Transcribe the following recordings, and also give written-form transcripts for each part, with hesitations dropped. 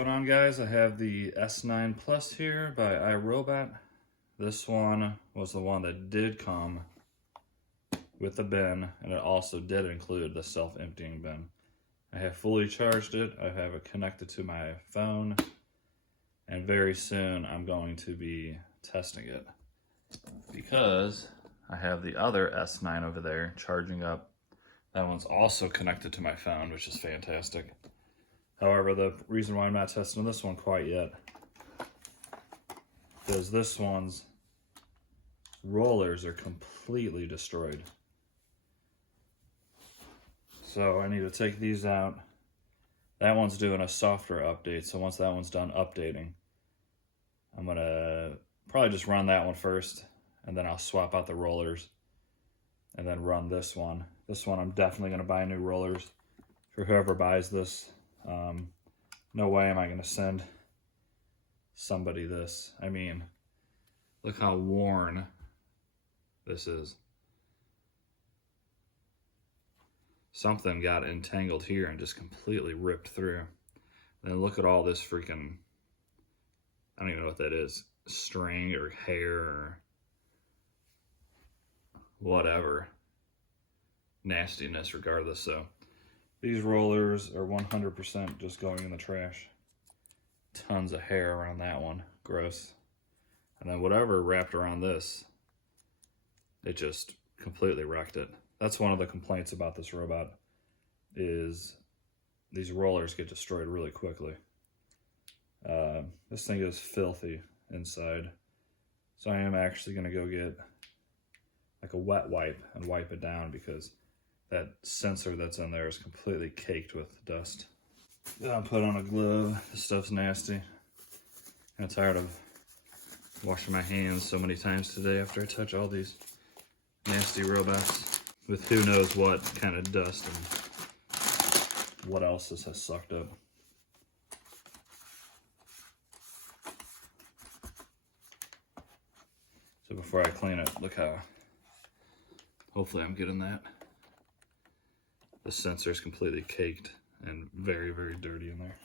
going on, guys? I have the S9 Plus here by iRobot. This one was the one that did come with the bin, and it also did include the self-emptying bin. I have fully charged it. I have it connected to my phone, and very soon I'm going to be testing it because I have the other S9 over there charging up. That one's also connected to my phone, which is fantastic. However, the reason why I'm not testing this one quite yet is this one's rollers are completely destroyed. So I need to take these out. That one's doing a software update, so once that one's done updating, I'm gonna probably just run that one first, and then I'll swap out the rollers and then run this one. This one I'm definitely gonna buy new rollers for whoever buys this. No way am I going to send somebody this. I mean, look how worn this is. Something got entangled here and just completely ripped through. And then look at all this freaking, I don't even know what that is, string or hair or whatever. Nastiness regardless, so. These rollers are 100% just going in the trash. Tons of hair around that one, gross. And then whatever wrapped around this, it just completely wrecked it. That's one of the complaints about this robot, is these rollers get destroyed really quickly. This thing is filthy inside. So I am actually gonna go get like a wet wipe and wipe it down because that sensor that's in there is completely caked with dust. Then I'll put on a glove. This stuff's nasty. I'm tired of washing my hands so many times today after I touch all these nasty robots with who knows what kind of dust and what else this has sucked up. So before I clean it, look how, hopefully I'm getting that. The sensor is completely caked and very, very dirty in there.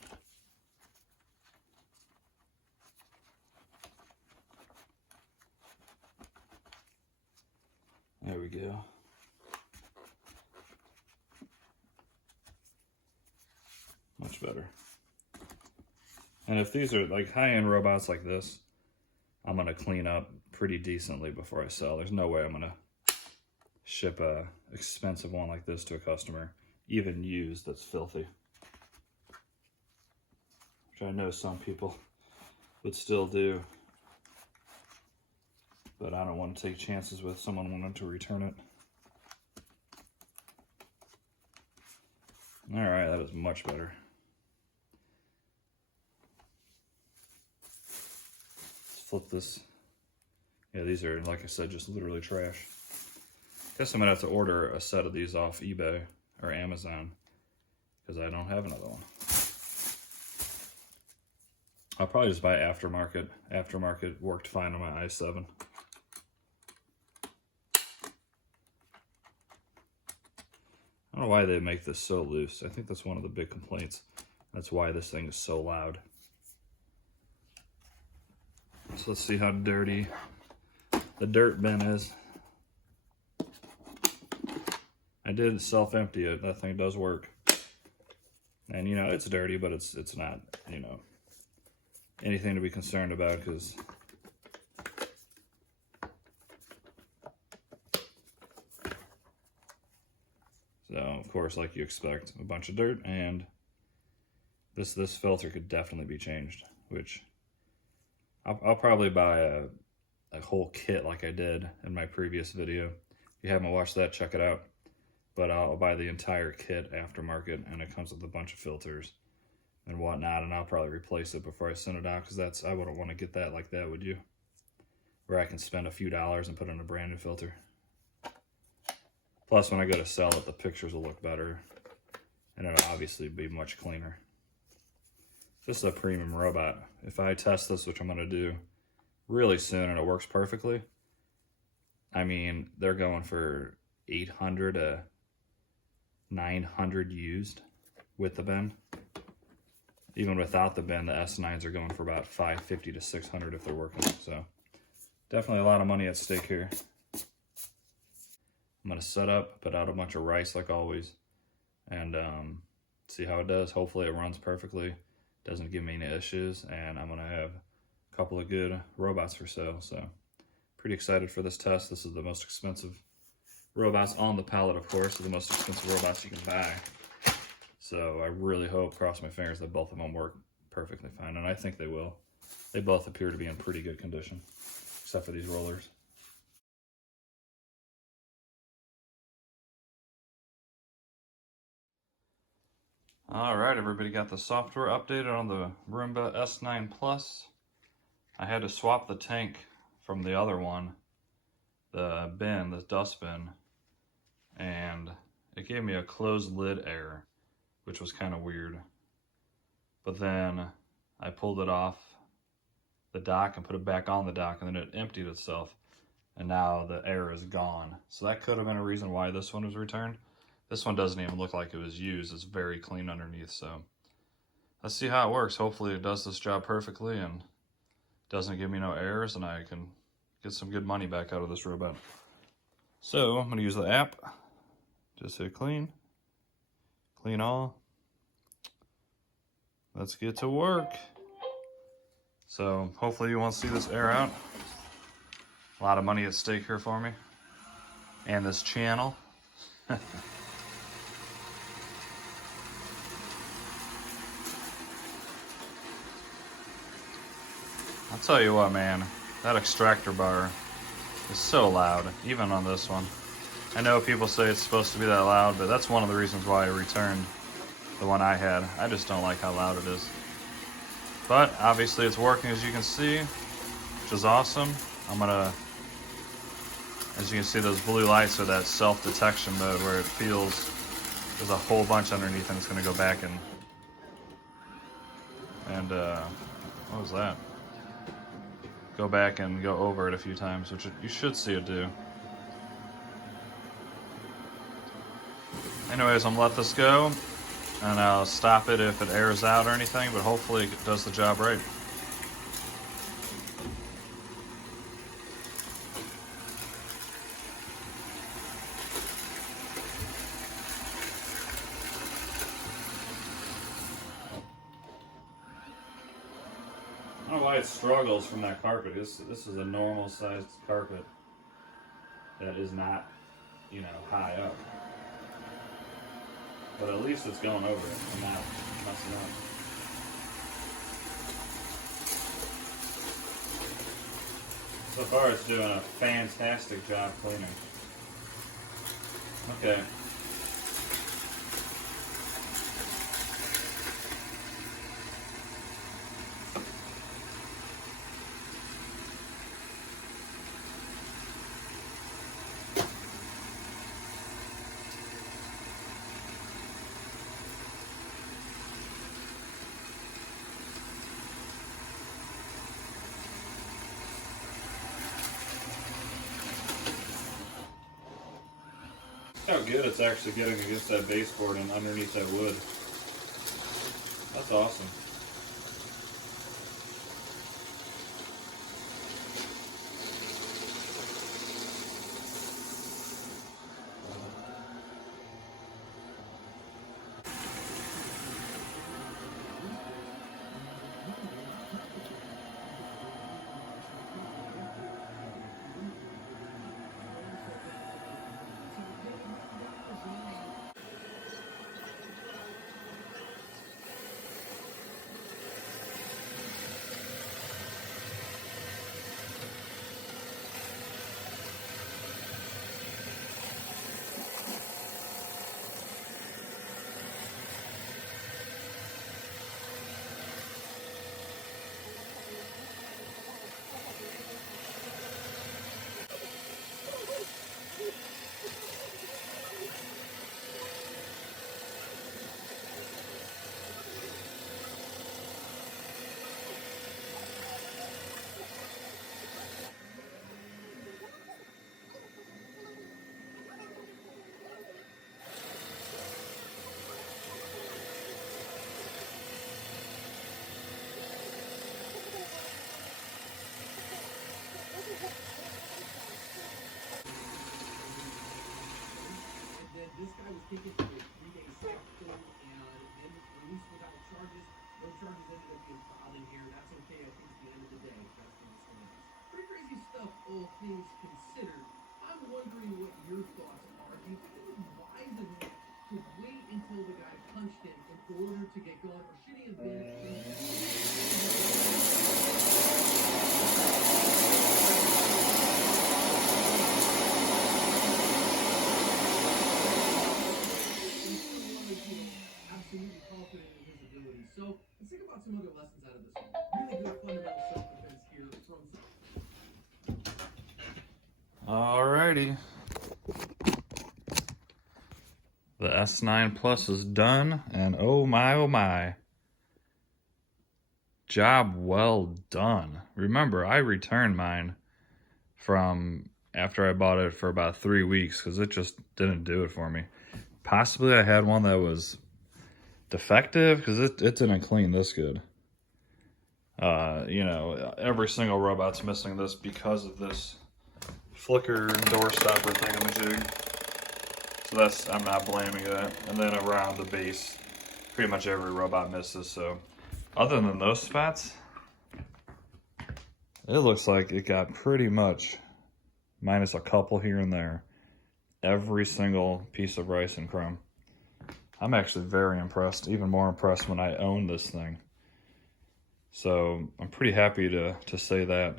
There we go. Much better. And if these are like high-end robots like this, I'm gonna clean up pretty decently before I sell. There's no way I'm gonna ship a expensive one like this to a customer, even used, that's filthy. Which I know some people would still do, but I don't want to take chances with someone wanting to return it. All right, that is much better. Let's flip this. Yeah, these are, like I said, just literally trash. Guess I'm gonna have to order a set of these off eBay or Amazon because I don't have another one. I'll probably just buy aftermarket. Aftermarket worked fine on my i7. I don't know why they make this so loose. I think that's one of the big complaints. That's why this thing is so loud. So let's see how dirty the dirt bin is. I did self-empty it. That thing does work. And you know, it's dirty, but it's not, you know, anything to be concerned about because so of course, like you expect, a bunch of dirt, and this filter could definitely be changed, which I'll probably buy a whole kit like I did in my previous video. If you haven't watched that, check it out. But I'll buy the entire kit aftermarket, and it comes with a bunch of filters and whatnot, and I'll probably replace it before I send it out, because I wouldn't want to get that like that, would you? Where I can spend a few dollars and put in a brand new filter. Plus, when I go to sell it, the pictures will look better, and it'll obviously be much cleaner. This is a premium robot. If I test this, which I'm going to do really soon, and it works perfectly, I mean, they're going for 800 to 900 used with the bin. even without the bin, the S9s are going for about $550 to $600 if they're working. So definitely a lot of money at stake here. I'm gonna set up, put out a bunch of rice like always, and see how it does. Hopefully it runs perfectly, doesn't give me any issues, and I'm gonna have a couple of good robots for sale. So pretty excited for this test. This is the most expensive robots on the pallet, of course, are the most expensive robots you can buy. So I really hope, cross my fingers, that both of them work perfectly fine, and I think they will. They both appear to be in pretty good condition, except for these rollers. All right, everybody got the software updated on the Roomba S9 Plus. I had to swap the tank from the other one, the bin, the dust bin, and it gave me a closed lid error, which was kind of weird. But then I pulled it off the dock and put it back on the dock, and then it emptied itself, and now the error is gone. So that could have been a reason why this one was returned. This one doesn't even look like it was used. It's very clean underneath, so let's see how it works. Hopefully it does this job perfectly and doesn't give me no errors, and I can get some good money back out of this robot. So I'm gonna use the app. Just hit clean, clean all. Let's get to work. So hopefully you won't see this air out. A lot of money at stake here for me and this channel. I'll tell you what, man, that extractor bar is so loud, even on this one. I know people say it's supposed to be that loud, but that's one of the reasons why I returned the one I had. I just don't like how loud it is. But obviously it's working, as you can see, which is awesome. I'm gonna, as you can see, those blue lights are that self-detection mode where it feels there's a whole bunch underneath, and it's gonna go back and what was that? Go back and go over it a few times, which you should see it do. Anyways, I'm gonna let this go, and I'll stop it if it airs out or anything, but hopefully it does the job right. I don't know why it struggles from that carpet. This is a normal sized carpet that is not, you know, high up. But at least it's going over it and not messing up. So far it's doing a fantastic job cleaning. Okay. Look how good it's actually getting against that baseboard and underneath that wood. That's awesome. Alrighty. The S9 Plus is done, and oh my. Job well done. Remember, I returned mine from after I bought it for about 3 weeks because it just didn't do it for me. Possibly I had one that was defective because it didn't clean this good. You know, every single robot's missing this because of this flicker door stopper thingamajig. So that's, I'm not blaming that. And then around the base, pretty much every robot misses. So other than those spots, it looks like it got pretty much, minus a couple here and there, every single piece of rice and crumb. I'm actually very impressed, even more impressed when I own this thing. So I'm pretty happy to say that.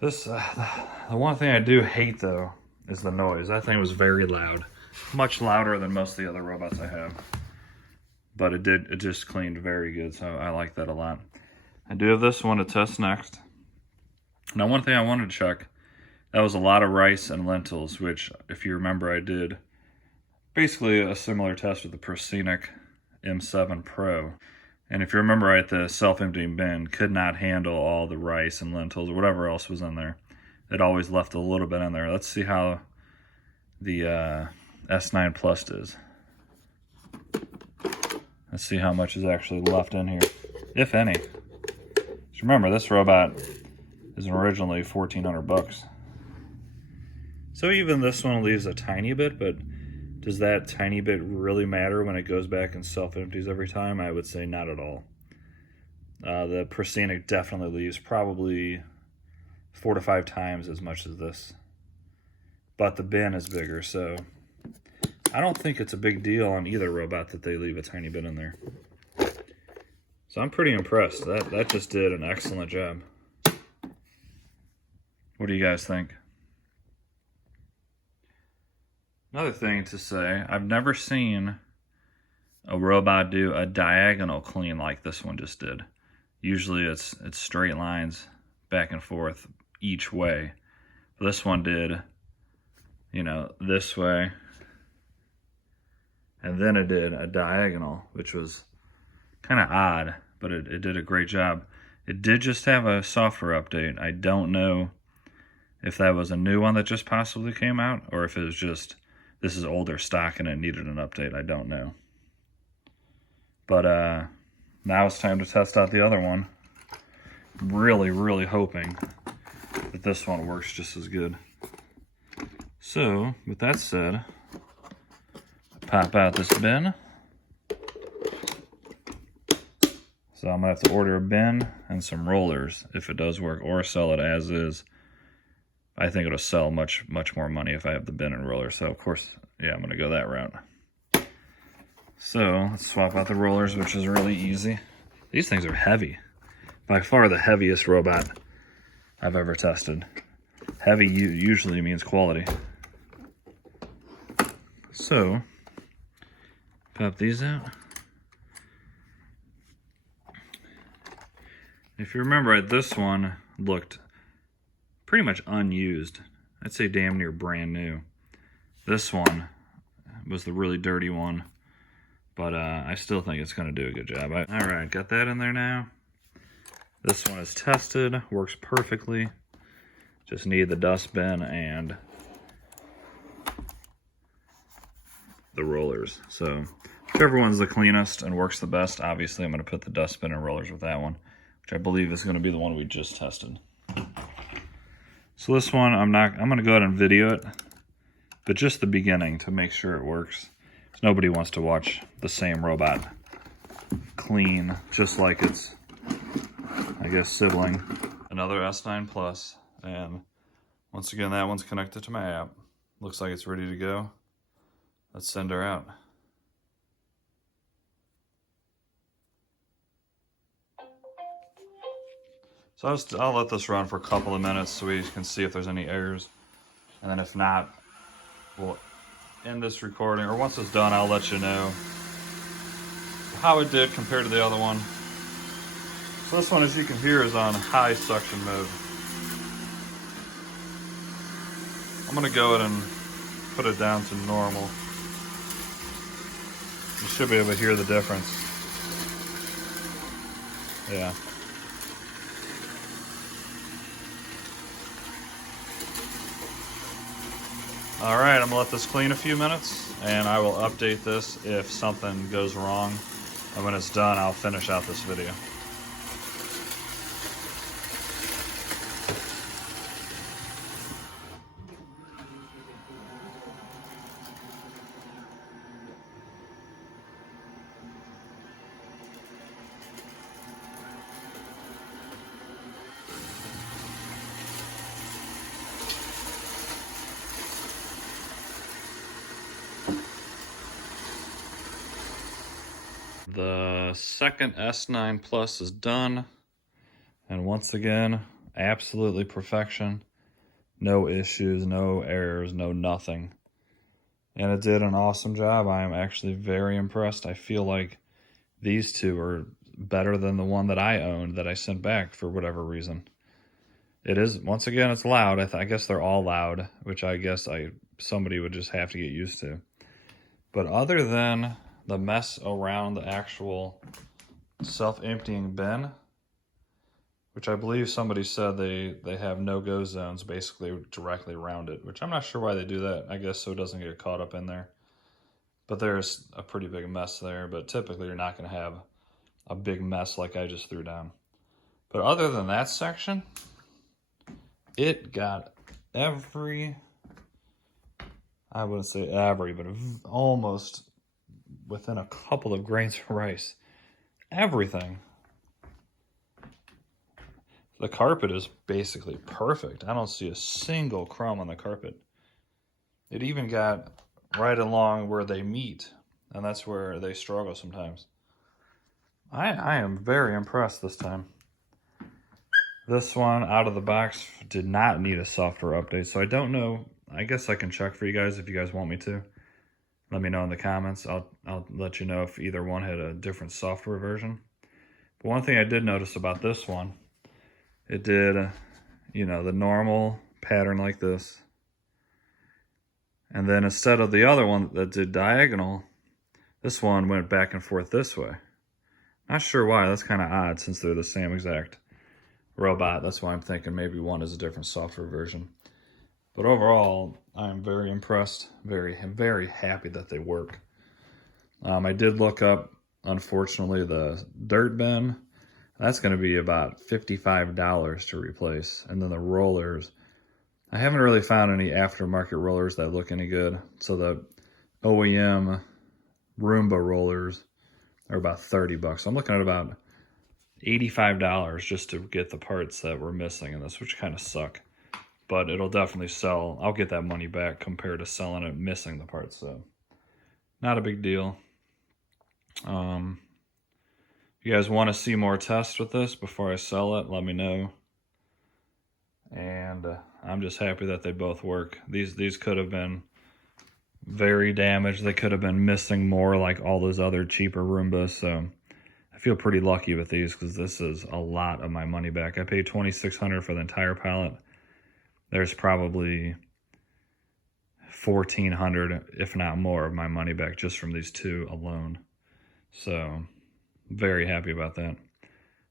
This, the one thing I do hate though is the noise. That thing was very loud, much louder than most of the other robots I have. But it just cleaned very good, so I like that a lot. I do have this one to test next. Now, one thing I wanted to check, that was a lot of rice and lentils, which, if you remember, I did basically a similar test with the Proscenic M7 Pro. And if you remember right, the self-emptying bin could not handle all the rice and lentils or whatever else was in there. It always left a little bit in there. Let's see how the S9 Plus is. Let's see how much is actually left in here, if any. Just remember, this robot is originally $1,400. So even this one leaves a tiny bit, but does that tiny bit really matter when it goes back and self-empties every time? I would say not at all. The Proscenic definitely leaves probably 4 to 5 times as much as this. But the bin is bigger, so I don't think it's a big deal on either robot that they leave a tiny bit in there. So I'm pretty impressed. That just did an excellent job. What do you guys think? Another thing to say, I've never seen a robot do a diagonal clean like this one just did. Usually it's straight lines back and forth each way. This one did, you know, this way, and then it did a diagonal, which was kind of odd, but it did a great job. It did just have a software update. I don't know if that was a new one that just possibly came out, or if it was just, this is older stock and it needed an update. I don't know. But now it's time to test out the other one. Really hoping that this one works just as good. So, with that said, pop out this bin. So I'm gonna have to order a bin and some rollers if it does work, or sell it as is. I think it'll sell much more money if I have the bin and roller. So of course, yeah, I'm gonna go that route. So let's swap out the rollers, which is really easy. These things are heavy. By far the heaviest robot I've ever tested. Heavy usually means quality. So, pop these out. If you remember, this one looked pretty much unused. I'd say damn near brand new. This one was the really dirty one, but I still think it's going to do a good job. All right, got that in there now. This one is tested, works perfectly. Just need the dustbin and the rollers. So whichever one's the cleanest and works the best, obviously I'm going to put the dustbin and rollers with that one, which I believe is going to be the one we just tested. So this one, I'm going to go ahead and video it, but just the beginning to make sure it works. Because nobody wants to watch the same robot clean, just like its, I guess, sibling. Another S9 Plus, and once again, that one's connected to my app. Looks like it's ready to go. Let's send her out. So I'll let this run for a couple of minutes so we can see if there's any errors. And then if not, we'll end this recording. Or once it's done, I'll let you know how it did compared to the other one. So this one, as you can hear, is on high suction mode. I'm gonna go ahead and put it down to normal. You should be able to hear the difference. Yeah. All right, I'm gonna let this clean a few minutes and I will update this if something goes wrong. And when it's done, I'll finish out this video. The second S9 Plus is done. And once again, absolutely perfection. No issues, no errors, no nothing. And it did an awesome job. I am actually very impressed. I feel like these two are better than the one that I owned that I sent back for whatever reason. It is, once again, it's loud. I guess they're all loud, which I guess somebody would just have to get used to. But other than the mess around the actual self-emptying bin, which I believe somebody said they have no-go zones basically directly around it, which I'm not sure why they do that. I guess so it doesn't get caught up in there. But there's a pretty big mess there, but typically you're not going to have a big mess like I just threw down. But other than that section, it got every, I wouldn't say every, but almost within a couple of grains of rice. Everything. The carpet is basically perfect. I don't see a single crumb on the carpet. It even got right along where they meet, and that's where they struggle sometimes. I am very impressed this time. This one out of the box did not need a software update, so I don't know. I guess I can check for you guys if you guys want me to. Let me know in the comments. I'll let you know if either one had a different software version. But one thing I did notice about this one, it did, you know, the normal pattern like this. And then instead of the other one that did diagonal, this one went back and forth this way. Not sure why. That's kind of odd since they're the same exact robot. That's why I'm thinking maybe one is a different software version. But overall, I'm very impressed. Very, very happy that they work. I did look up, unfortunately, the dirt bin. That's going to be about $55 to replace. And then the rollers, I haven't really found any aftermarket rollers that look any good. So the OEM Roomba rollers are about 30 bucks. I'm looking at about $85 just to get the parts that we're missing in this, which kind of suck. But it'll definitely sell. I'll get that money back compared to selling it missing the parts. So not a big deal. You guys want to see more tests with this before I sell it, let me know. And I'm just happy that they both work. These could have been very damaged. They could have been missing more like all those other cheaper Roombas. So I feel pretty lucky with these because this is a lot of my money back. I paid $2,600 for the entire pallet. There's probably $1,400, if not more, of my money back just from these two alone. So very happy about that.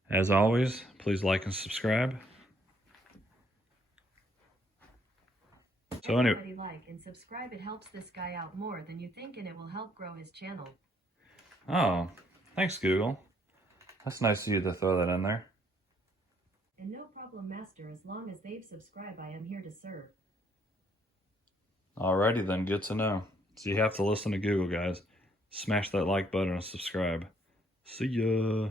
As always, please like and subscribe. So anyway, everybody like and subscribe. It helps this guy out more than you think, and it will help grow his channel. Oh, thanks, Google. That's nice of you to throw that in there. And no problem, Master. As long as they've subscribed, I am here to serve. Alrighty then, good to know. So you have to listen to Google, guys. Smash that like button and subscribe. See ya.